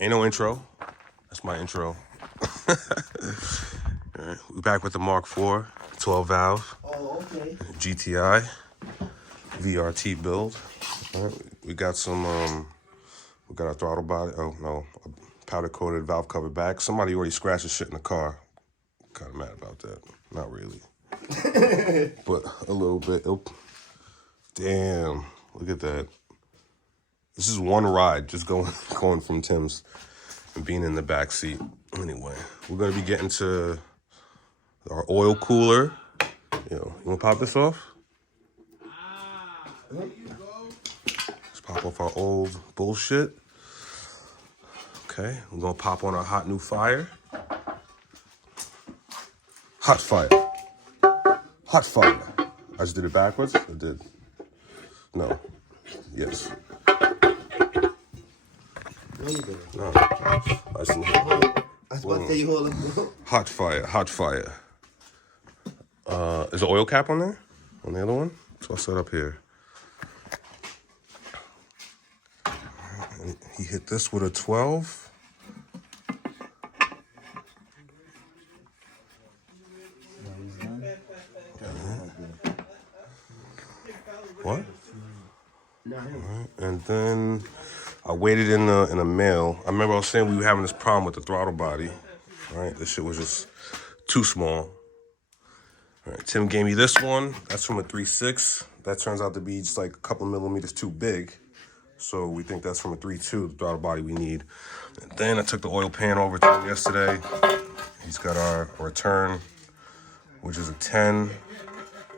Ain't no intro. That's my intro. All right, we're back with the Mk4, 12 valve. Oh, okay. GTI, VRT build. All right, we got some, we got our throttle body, oh no, a powder coated valve cover back. Somebody already scratched the shit in the car. Kind of mad about that. Not really. But a little bit. Oh, damn, look at that. This is one ride, just going from Tim's and being in the back seat. Anyway, we're gonna be getting to our oil cooler. You wanna pop this off? There you go. Let's pop off our old bullshit. Okay, we're gonna pop on our hot new fire. Hot fire. Hot fire. I just did it backwards? I did. No. Yes. No, you didn't. No. I just didn't hit it. I was about to say you hold up. Hot fire, hot fire. Is the oil cap on there? On the other one? So I set up here. And he hit this with a 12. What? No, Right. And then I waited in the mail. I remember I was saying we were having this problem with the throttle body. Right? This shit was just too small. All right, Tim gave me this one. That's from a 3.6. That turns out to be just like a couple millimeters too big. So we think that's from a 3.2, the throttle body we need. And then I took the oil pan over to him yesterday. He's got our return, which is a 10.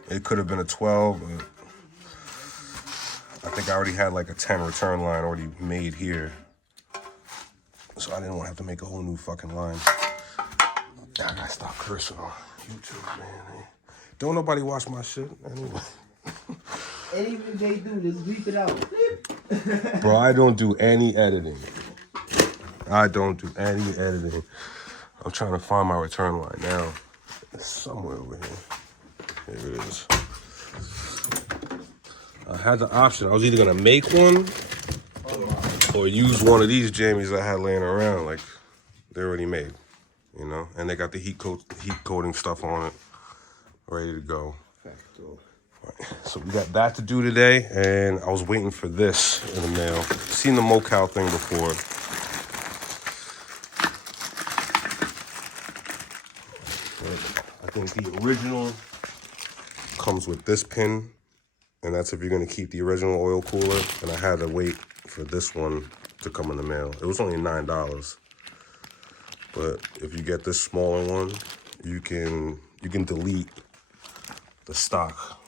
It could have been a 12, but I think I already had like a 10 return line already made here. So I didn't want to have to make a whole new fucking line. I gotta stop cursing on YouTube, man. Don't nobody watch my shit anyway. and even if they do, just bleep it out. Bro, I don't do any editing. I don't do any editing. I'm trying to find my return line now. It's somewhere over here. Here it is. I had the option. I was either gonna make one or use one of these jammies I had laying around. Like, they're already made, you know? And they got the heat coating stuff on it, ready to go. Right. So we got that to do today, and I was waiting for this in the mail. Seen the Mk4 thing before. I think the original comes with this pin, and that's if you're gonna keep the original oil cooler. And I had to wait for this one to come in the mail. It was only $9, but if you get this smaller one, you can delete the stock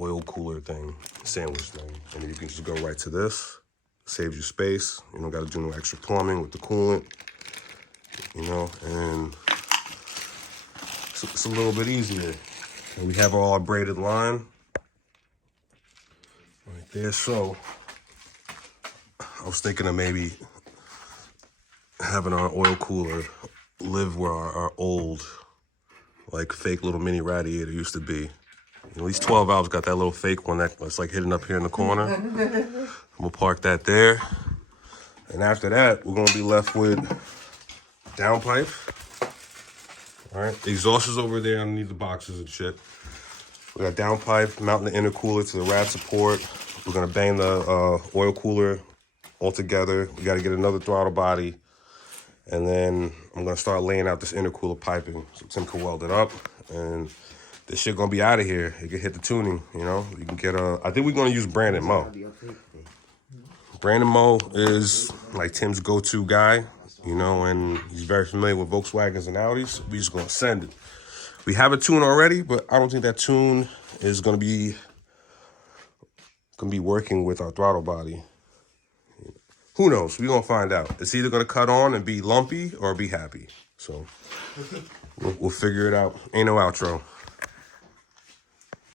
oil cooler thing, sandwich thing, and you can just go right to this. Saves you space. You don't got to do no extra plumbing with the coolant, you know, and it's a little bit easier. And we have all our braided line right there. So I was thinking of maybe having our oil cooler live where our old, like, fake little mini radiator used to be. You know, these 12 valves got that little fake one that's like hidden up here in the corner. I'm gonna park that there. And after that, we're gonna be left with downpipe. All right, the exhaust is over there underneath the boxes and shit. We got downpipe, mounting the intercooler to the rad support. We're gonna bang the oil cooler all together. We gotta get another throttle body. And then I'm gonna start laying out this intercooler piping so Tim can weld it up. And this shit gonna be out of here. You can hit the tuning, you know? You can get I think we're gonna use Brandon Moe. Brandon Moe is like Tim's go-to guy, you know, and he's very familiar with Volkswagens and Audis. So we just gonna send it. We have a tune already, but I don't think that tune is gonna be working with our throttle body. Who knows? We're gonna find out. It's either gonna cut on and be lumpy or be happy. So we'll figure it out. Ain't no outro.